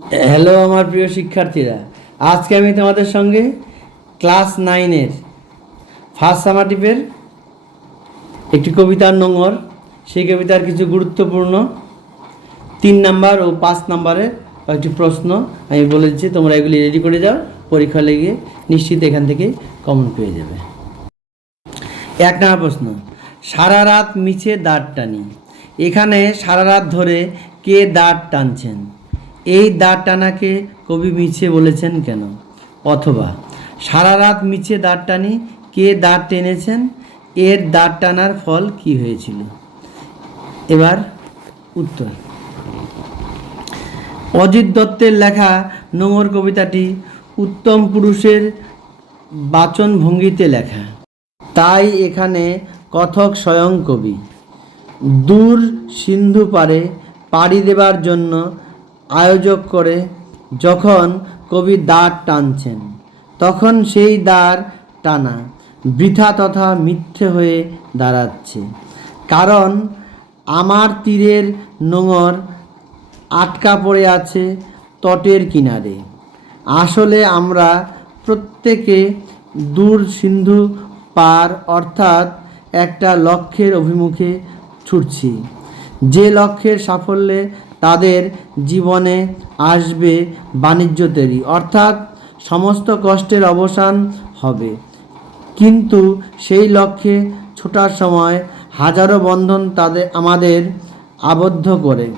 Hello আমার প্রিয় শিক্ষার্থীরা। আজকে আমি তোমাদের সঙ্গে ক্লাস নাইনের ফার্স্ট সামাটিপের একটি কবিতার নোংর সেই কবিতার কিছু গুরুত্বপূর্ণ তিন নাম্বার ও পাঁচ নাম্বারের কয়েকটি প্রশ্ন আমি বলে দিচ্ছি, তোমরা এগুলি রেডি করে যাও, পরীক্ষা লেগে নিশ্চিত এখান থেকে কমন পেয়ে যাবে। এক নম্বর প্রশ্ন, সারা রাত মিছে দাঁড় টানি। এখানে সারা রাত ধরে কে দাঁড় টানছেন? এই দাঁড় টানাকে কবি মিছে বলেছেন কেন? অথবা, সারা রাত মিছে দাঁড় টানি কে দাঁড় টেনেছেন? এর দাঁড় টানার ফল কি হয়েছিল? এবার উত্তর। অজিত দত্তের লেখা নোংর কবিতাটি উত্তম পুরুষের বাচন ভঙ্গিতে লেখা। তাই এখানে কথক স্বয়ং কবি। দূর সিন্ধু পারে পাড়ি দেবার জন্য আয়োজক করে যখন কবি দাঁড় টানছেন, তখন সেই দাঁড় টানা, বৃথা তথা মিথ্যে হয়ে দাঁড়াচ্ছে। কারণ আমার তীরের নোঙর আটকা পড়ে আছে তটের কিনারে। আসলে আমরা প্রত্যেকে দূর সিন্ধু পার, অর্থাৎ একটা লক্ষ্যের অভিমুখে ছুটছি। যে লক্ষ্যের সাফল্যে তাদের জীবনে আসবে বাণিজ্য তৈরি অর্থাৎ সমস্ত কষ্টের অবসান হবে। কিন্তু সেই লক্ষ্যে ছোটার সময় হাজারো বন্ধন তাদের, আমাদের আবদ্ধ করে।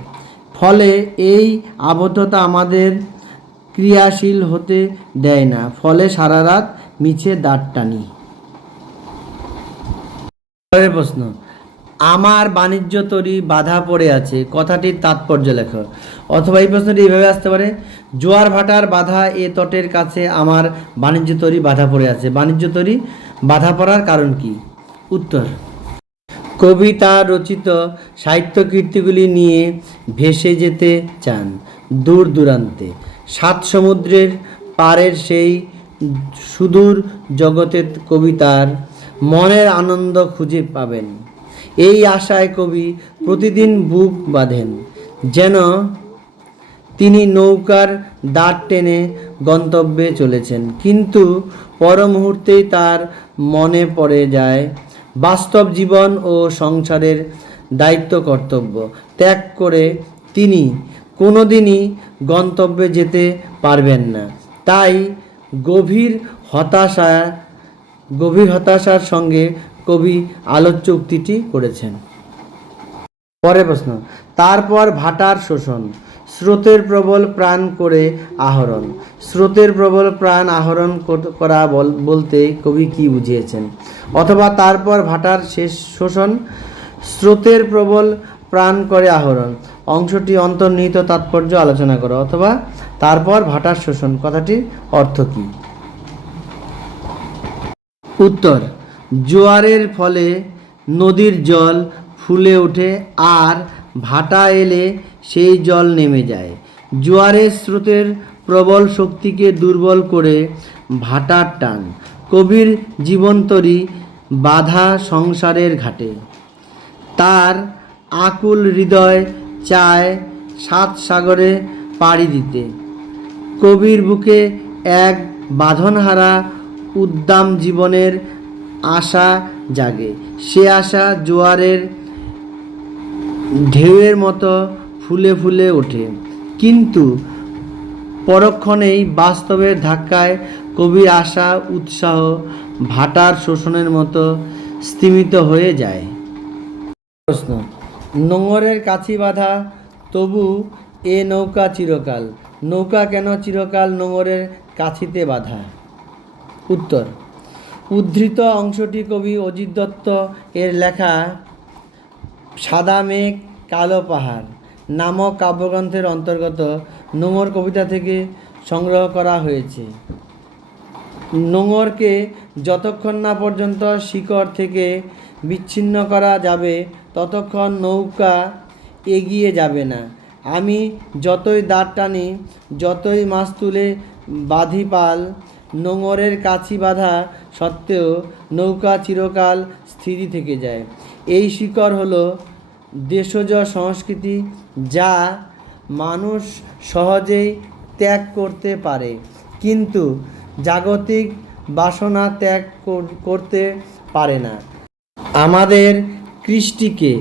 ফলে এই আবদ্ধতা আমাদের ক্রিয়াশীল হতে দেয় না। ফলে সারা রাত মিছে দাঁড় টানি। প্রশ্ন। আমার বাণিজ্য তরি বাধা পড়ে আছে। কথাটির তাৎপর্য লেখো। অথবা এই প্রশ্নটি এইভাবে আসতে পারে, জোয়ার ভাটার বাধা এ তটের কাছে আমার বাণিজ্য তরি বাধা পড়ে আছে। বাণিজ্য তরি বাধা পড়ার কারণ কি? উত্তর। কবিতা রচিত সাহিত্য কীর্তিগুলি নিয়ে ভেসে যেতে চান দূর দূরান্তে। সাত সমুদ্রের পারের সেই সুদূর জগতের কবিতার মনের আনন্দ খুঁজে পাবেন। এই আশায় কবি প্রতিদিন বুক বাঁধেন, যেন তিনি নৌকার দাঁড় টেনে গন্তব্যে চলেছেন। কিন্তু পর মুহূর্তেই তার মনে পড়ে যায় বাস্তব জীবন ও সংসারের দায়িত্ব কর্তব্য। ত্যাগ করে তিনি কোনোদিনই গন্তব্যে যেতে পারবেন না। তাই গভীর হতাশা, গভীর হতাশার সঙ্গে কবি আলোচ্য উক্তিটি করেছেন। পরের প্রশ্ন, তারপর ভাটার শোষণ, স্রোতের প্রবল প্রাণ করে আহরণ। স্রোতের প্রবল প্রাণ আহরণ করা বল- বলতে কবি কি বুঝিয়েছেন? অথবা তারপর ভাটার শেষ শোষণ, স্রোতের প্রবল প্রাণ করে আহরণ। অংশটি অন্তর্নিহিত তাৎপর্য আলোচনা করো, অথবা তারপর ভাটার শোষণ, কথাটির অর্থ কী? উত্তর জোয়ারের ফলে নদীর জল ফুলে ওঠে আর ভাটা এলে সেই জল নেমে যায়। জোয়ারের স্রোতের প্রবল শক্তিকে দুর্বল করে ভাটার টান, কবির জীবন্তরী বাধা সংসারের ঘাটে। তার আকুল হৃদয় চায় সাত সাগরে পাড়ি দিতে। কবির বুকে এক বাঁধনহারা উদ্দাম জীবনের আশা জাগে। সে আশা জোয়ারের ঢেউয়ের মতো ফুলে ফুলে ওঠে। কিন্তু পরক্ষণেই বাস্তবের ধাক্কায় কবির আশা, উৎসাহ ভাটার শোষণের মতো স্তিমিত হয়ে যায়। প্রশ্ন, নোঙরের কাছি বাঁধা, তবু এ নৌকা চিরকাল। নৌকা কেন চিরকাল নোঙরের কাছিতে বাঁধা? উত্তর উদ্ধৃত অংশটি কবি অজিত দত্ত এর লেখা সাদা মেঘ, কালো পাহাড় নামক কাব্যগ্রন্থের অন্তর্গত নোঙর কবিতা থেকে সংগ্রহ করা হয়েছে। নোঙরকে যতক্ষণ না পর্যন্ত শিকড় থেকে বিচ্ছিন্ন করা যাবে, ততক্ষণ নৌকা এগিয়ে যাবে না। আমি যতই দাঁড় টানি, যতই মাছ তুলে বাঁধি পাল, নোঙরের কাছি বাঁধা সত্ত্বেও নৌকা চিরকাল স্থিরই থেকে যায়। এই শিকড় হলো দেশজ সংস্কৃতি যা মানুষ সহজেই ত্যাগ করতে পারে। কিন্তু জাগতিক বাসনা ত্যাগ কর- করতে পারে না। আমাদের কৃষ্টিকে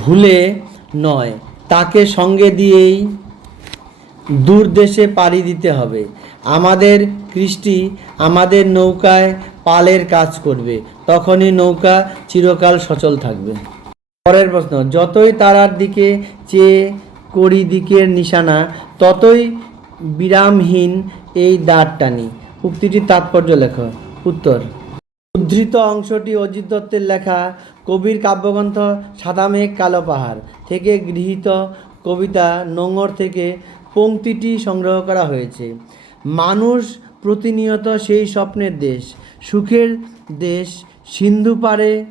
ভুলে নয়, তাকে সঙ্গে দিয়েই দূর দেশে পাড়ি দিতে হবে। আমাদের কৃষ্টি আমাদের নৌকায় পালের কাজ করবে, তখনই নৌকা চিরকাল সচল থাকবে। পরের প্রশ্ন, যতই তারার দিকে চেয়ে করি দিকের নিশানা, ততই বিরামহীন এই দাঁড় টানি। উক্তিটির তাৎপর্য লেখ। উত্তর, উদ্ধৃত অংশটি অজিত দত্তের লেখা, কবির কাব্যগ্রন্থ সাদা মেঘ, কালো পাহাড় থেকে গৃহীত কবিতা নোঙর থেকে পংক্তিটি সংগ্রহ করা হয়েছে। মানুষ প্রতিনিয়ত সেই স্বপ্নের দেশ সুখের দেশ সিন্ধু পারে,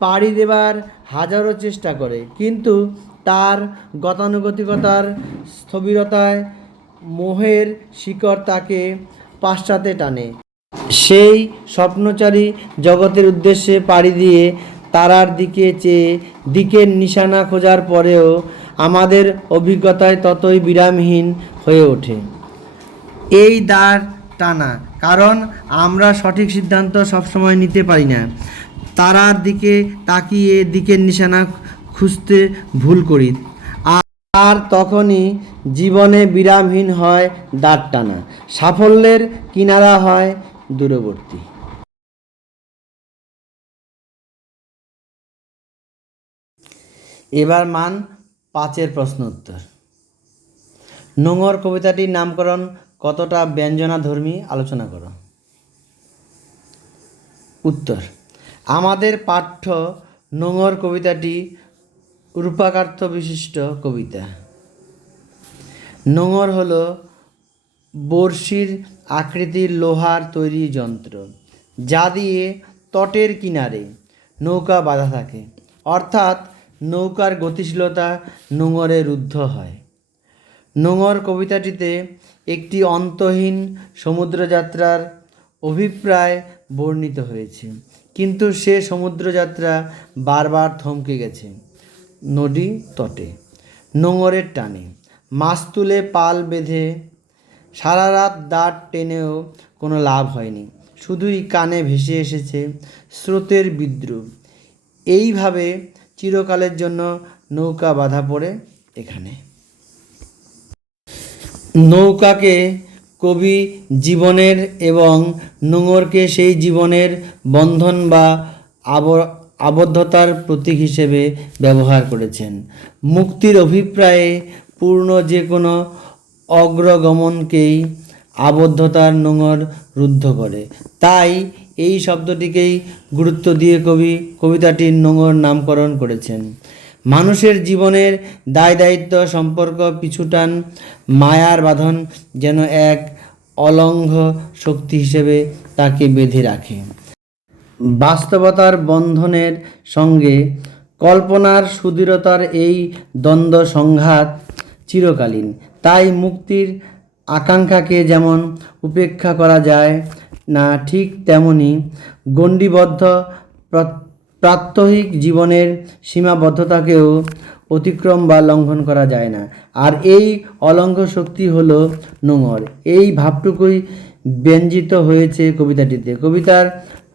পাড়ি দেবার হাজারো চেষ্টা করে। কিন্তু তার গতানুগতিকতার স্থবিরতায় মোহের শিকড় তাকে পাশ্চাত্যে টানে। সেই স্বপ্নচারী জগতের উদ্দেশ্যে পাড়ি দিয়ে তারার দিকে চেয়ে দিকের নিশানা খোঁজার পরেও আমাদের অভিজ্ঞতায় ততই বিরামহীন হয়ে ওঠে। এই দ্বার টানা কারণ আমরা সঠিক সিদ্ধান্ত সবসময় নিতে পারি না। তারার দিকে তাকিয়ে দিকের নিশানা খুঁজতে ভুল করি। আর তখনই জীবনে বিরামহীন হয় দাঁড় টানা। সাফল্যের কিনারা হয় দূরবর্তী। এবার মান পাঁচের প্রশ্ন উত্তর। নোঙর কবিতাটির নামকরণ কতটা ব্যঞ্জনাধর্মী আলোচনা করো? উত্তর, আমাদের পাঠ্য নোঙর কবিতাটি রূপাকার্থ বিশিষ্ট কবিতা। নোঙর হল বড়শির আকৃতির লোহার তৈরি যন্ত্র, যা দিয়ে তটের কিনারে নৌকা বাঁধা থাকে। অর্থাৎ নৌকার গতিশীলতা নোঙরে রুদ্ধ হয়। নোঙর কবিতাটিতে একটি অন্তহীন সমুদ্রযাত্রার অভিপ্রায় বর্ণিত হয়েছে। কিন্তু সে সমুদ্রযাত্রা বারবার থমকে গেছে। নদী তটে, নোঙরের টানে, মাছ তুলে পাল বেঁধে সারা রাত দাঁড় টেনেও কোনো লাভ হয়নি। শুধুই কানে ভেসে এসেছে স্রোতের বিদ্রুপ। এইভাবে চিরকালের জন্য নৌকা বাঁধা পড়ে এখানে। নৌকাকে কবি জীবনের এবং নোঙরকে সেই জীবনের বন্ধন বা আব- আবদ্ধতার প্রতীক হিসেবে ব্যবহার করেছেন। মুক্তির অভিপ্রায়ে পূর্ণ যে কোনো অগ্রগমনকেই আবদ্ধতার নোঙর রুদ্ধ করে। তাই এই শব্দটিকেই গুরুত্ব দিয়ে কবি, কবিতাটির নোঙর নামকরণ করেছেন। মানুষের জীবনের দায় দায়িত্ব সম্পর্ক পিছুটান মায়ার বাঁধন যেন এক অলঙ্ঘ শক্তি হিসেবে তাকে বেঁধে রাখে। বাস্তবতার বন্ধনের সঙ্গে কল্পনার সুদৃঢ়তার এই দ্বন্দ্ব সংঘাত চিরকালীন। তাই মুক্তির আকাঙ্ক্ষাকে যেমন উপেক্ষা করা যায় না ঠিক তেমনি গণ্ডিবদ্ধ প্রাত্যহিক জীবনের সীমাবদ্ধতাকেও অতিক্রম বা লঙ্ঘন করা যায় না। আর এই অলঙ্ঘ শক্তি হলো নোঙর। এই ভাবটুকুই ব্যঞ্জিত হয়েছে কবিতাটিতে। কবিতার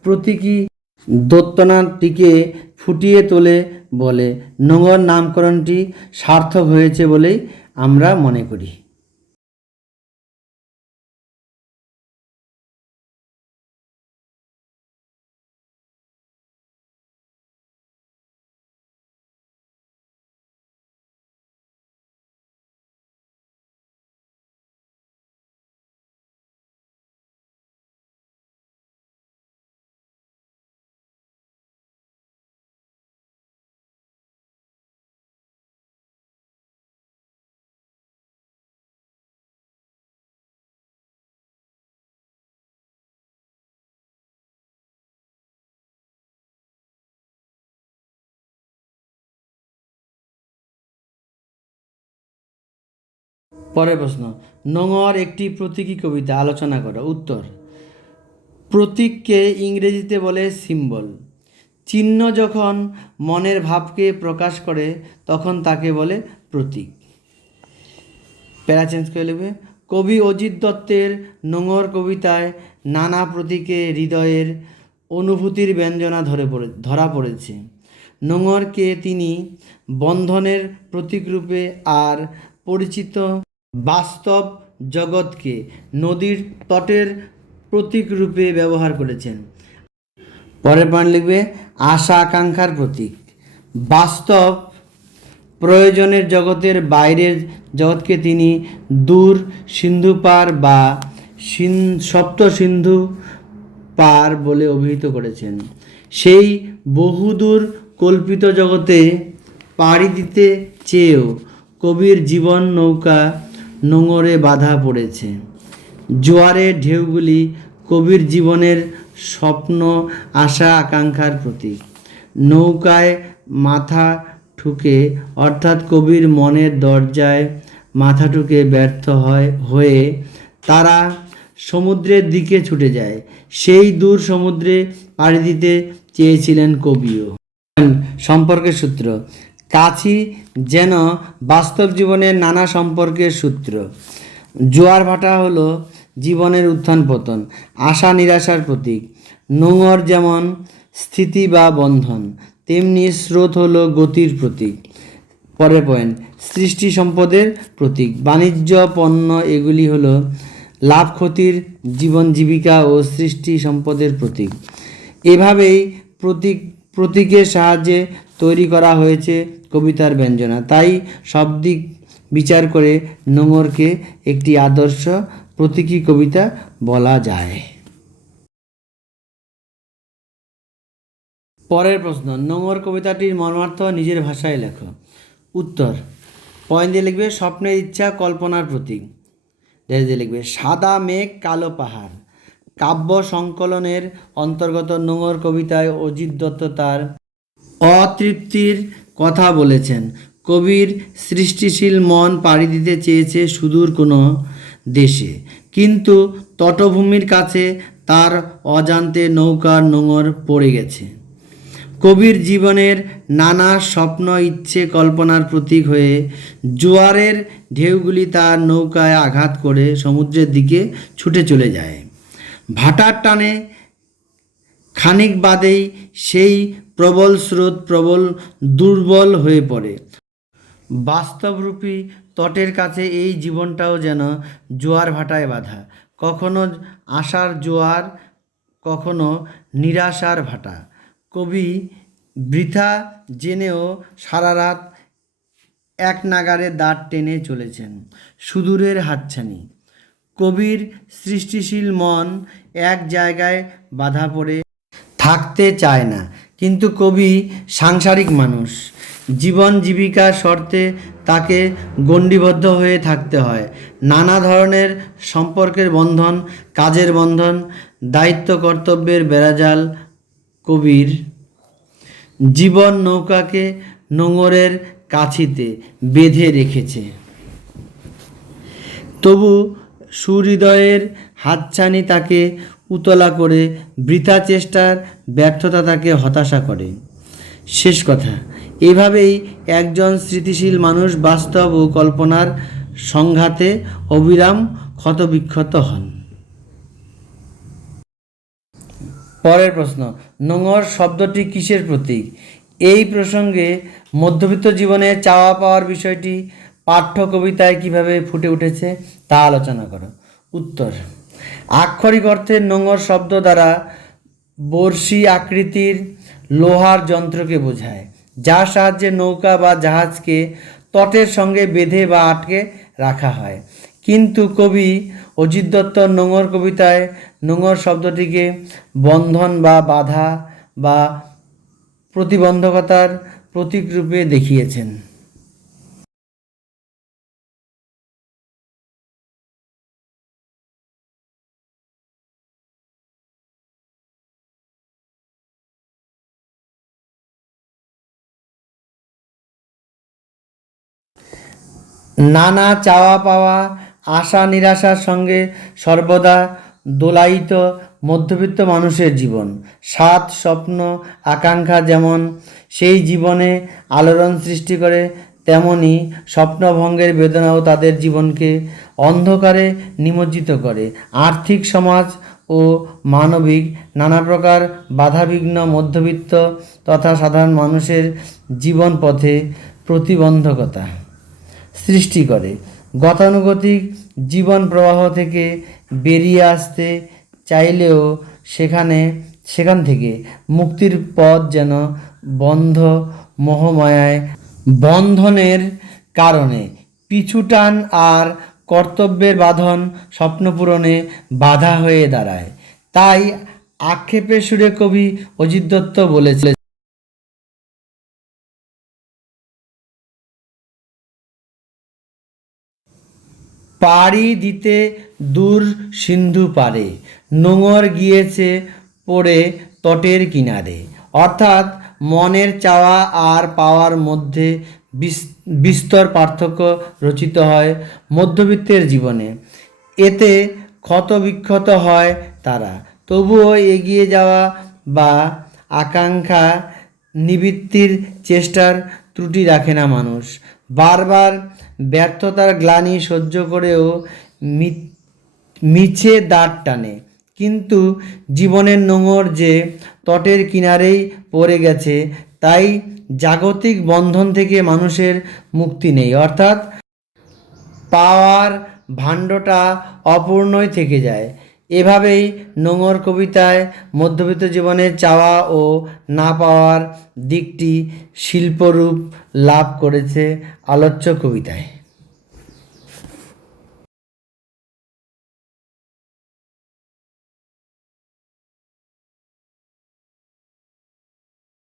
প্রতীকী দোত্তনাটিকে ফুটিয়ে তোলে বলে, নোঙর নামকরণটি সার্থক হয়েছে বলেই আমরা মনে করি। পরের প্রশ্ন, নোঙর একটি প্রতীকী কবিতা, আলোচনা করো। উত্তর, প্রতীককে ইংরেজিতে বলে সিম্বল চিহ্ন যখন মনের ভাবকে প্রকাশ করে, তখন তাকে বলে প্রতীক। প্যারা চেঞ্জ করে লিখবে, কবি অজিত দত্তের নোঙর কবিতায় নানা প্রতীকে হৃদয়ের অনুভূতির ব্যঞ্জনা ধরে পড়ে, ধরা পড়েছে। নোঙরকে তিনি বন্ধনের প্রতীকরূপে আর পরিচিত বাস্তব জগৎকে নদীর তটের প্রতীকরূপে ব্যবহার করেছেন। পরের পয়েন্ট লিখবে, আশা আকাঙ্ক্ষার প্রতীক। বাস্তব প্রয়োজনের জগতের বাইরের জগৎকে তিনি দূর সিন্ধু পার বা সপ্ত সিন্ধু পার বলে অভিহিত করেছেন। সেই বহুদূর কল্পিত জগতে পাড়ি দিতে চেয়েও কবির জীবন নৌকা নোঙরে বাধা পড়েছে। জোয়ারের ঢেউগুলি কবির জীবনের স্বপ্ন, আশা, আকাঙ্ক্ষার প্রতীক। নৌকায় মাথা ঠুকে, অর্থাৎ কবির মনের দরজায় মাথা ঠুকে ব্যর্থ হয়, হয়ে তারা সমুদ্রের দিকে ছুটে যায়। সেই দূর সমুদ্রে পাড়ি দিতে চেয়েছিলেন কবিও। সম্পর্কের সূত্র কাছি যেন বাস্তব জীবনের নানা সম্পর্কের সূত্র। জোয়ার ভাটা হলো জীবনের উত্থান পতন, আশা নিরাশার প্রতীক। নোঙর যেমন স্থিতি বা বন্ধন, তেমনি স্রোত হলো গতির প্রতীক। পরের পয়েন্ট সৃষ্টি সম্পদের প্রতীক। বাণিজ্য, পণ্য এগুলি হলো লাভ, ক্ষতির, জীবন, জীবিকা ও সৃষ্টি সম্পদের প্রতীক। এভাবেই প্রতীক প্রতীকের সাহায্যে তৈরি করা হয়েছে কবিতার ব্যঞ্জনা। তাই সব দিক বিচার করে নোঙরকে একটি আদর্শ প্রতীকী কবিতা বলা যায়। পরের প্রশ্ন, নোঙর কবিতাটির মর্মার্থ নিজের ভাষায় লেখো। উত্তর, পয়েন্ট লিখবে, স্বপ্নের ইচ্ছা কল্পনার প্রতীক। ড্যাশ লিখবে, সাদা মেঘ, কালো পাহাড়। কাব্য সংকলনের অন্তর্গত নোঙর কবিতায় অজিত দত্ত তার অতৃপ্তির কথা বলেছেন। কবির সৃষ্টিশীল মন পাড়ি দিতে চেয়েছে সুদূর কোনো দেশে। কিন্তু তটভূমির কাছে তার অজান্তে নৌকার নোঙর পড়ে গেছে। কবির জীবনের নানা স্বপ্ন, ইচ্ছে, কল্পনার প্রতীক হয়ে জোয়ারের ঢেউগুলি তার নৌকায় আঘাত করে সমুদ্রের দিকে ছুটে চলে যায়। ভাটার টানে খানিক বাদেই সেই প্রবল স্রোত প্রবল দুর্বল হয়ে পড়ে। বাস্তবরূপী তটের কাছে এই জীবনটাও যেন জোয়ার ভাটায় বাঁধা। কখনো আশার জোয়ার, কখনো নিরাশার ভাটা। কবি বৃথা জেনেও সারা রাত এক নাগারে দাঁত টেনে চলেছেন। সুদূরের হাতছানি কবির সৃষ্টিশীল মন এক জায়গায় বাধা পড়ে। থাকতে চায় না, কিন্তু কবি সাংসারিক মানুষ। জীবন জীবিকার শর্তে তাকে গণ্ডিবদ্ধ হয়ে থাকতে হয়। নানা ধরনের সম্পর্কের বন্ধন, কাজের বন্ধন, দায়িত্ব কর্তব্যের বেড়াজাল কবির। জীবন নৌকাকে নোঙরের কাছিতে বেঁধে রেখেছে। তবু সুহৃদয়ের হাতছানি তাকে উতলা করে বৃথা চেষ্টার ব্যর্থতা তাকে হতাশা করে। শেষ কথা, এভাবেই একজন স্মৃতিশীল মানুষ বাস্তব ও কল্পনার সংঘাতে অবিরাম ক্ষতবিক্ষত হন। পরের প্রশ্ন, নোঙর শব্দটি কিসের প্রতীক? এই প্রসঙ্গে মধ্যবিত্ত জীবনে চাওয়া পাওয়ার বিষয়টি পাঠ্য কবিতায় কীভাবে ফুটে উঠেছে তা আলোচনা করো। উত্তর, আক্ষরিক অর্থে নোঙর শব্দ দ্বারা বর্ষি আকৃতির লোহার যন্ত্রকে বোঝায়, যার সাহায্যে নৌকা বা জাহাজকে তটের সঙ্গে বেঁধে বা আটকে রাখা হয়। কিন্তু কবি অজিত দত্তর নোঙর কবিতায় নোঙর শব্দটিকে বন্ধন বা বাধা বা প্রতিবন্ধকতার প্রতীক রূপে দেখিয়েছেন। নানা চাওয়া পাওয়া আশা নিরাশার সঙ্গে সর্বদা দোলায়িত মধ্যবিত্ত মানুষের জীবন। সাত স্বপ্ন, আকাঙ্ক্ষা যেমন সেই জীবনে আলোড়ন সৃষ্টি করে, তেমনি স্বপ্নভঙ্গের বেদনাও তাদের জীবনকে অন্ধকারে নিমজ্জিত করে। আর্থিক সমাজ ও মানবিক নানা প্রকার বাধাবিঘ্ন মধ্যবিত্ত তথা সাধারণ মানুষের জীবন পথে প্রতিবন্ধকতা। সৃষ্টি করে। গতানুগতিক জীবন প্রবাহ থেকে বেরিয়ে আসতে চাইলেও সেখানে, সেখান থেকে মুক্তির পথ যেন বন্ধ মোহমায়ায় বন্ধনের কারণে পিছুটান আর কর্তব্যের বাঁধন স্বপ্নপূরণে বাধা হয়ে দাঁড়ায়। তাই আক্ষেপের সুরে কবি অজিত দত্ত বলেছিলেন পাড়ি দিতে দূর সিন্ধু পারে, নোঙর গিয়েছে পড়ে তটের কিনারে। অর্থাৎ মনের চাওয়া আর পাওয়ার মধ্যে বিস- বিস্তর পার্থক্য রচিত হয় মধ্যবিত্তের জীবনে। এতে ক্ষতবিক্ষত হয় তারা। তবুও এগিয়ে যাওয়া বা আকাঙ্ক্ষা নিবৃত্তির চেষ্টার ত্রুটি রাখে না মানুষ। বারবার ব্যর্থতার গ্লানি সহ্য করেও মিছে দাঁড় টানে। কিন্তু জীবনের নোঙর যে তটের কিনারেই পড়ে গেছে, তাই জাগতিক বন্ধন থেকে মানুষের মুক্তি নেই। অর্থাৎ পাওয়ার ভাণ্ডটা অপূর্ণই থেকে যায়। এভাবেই নোঙর কবিতায় মধ্যবিত্ত জীবনে চাওয়া ও না পাওয়ার দিকটি শিল্পরূপ লাভ করেছে আলোচ্য কবিতায়।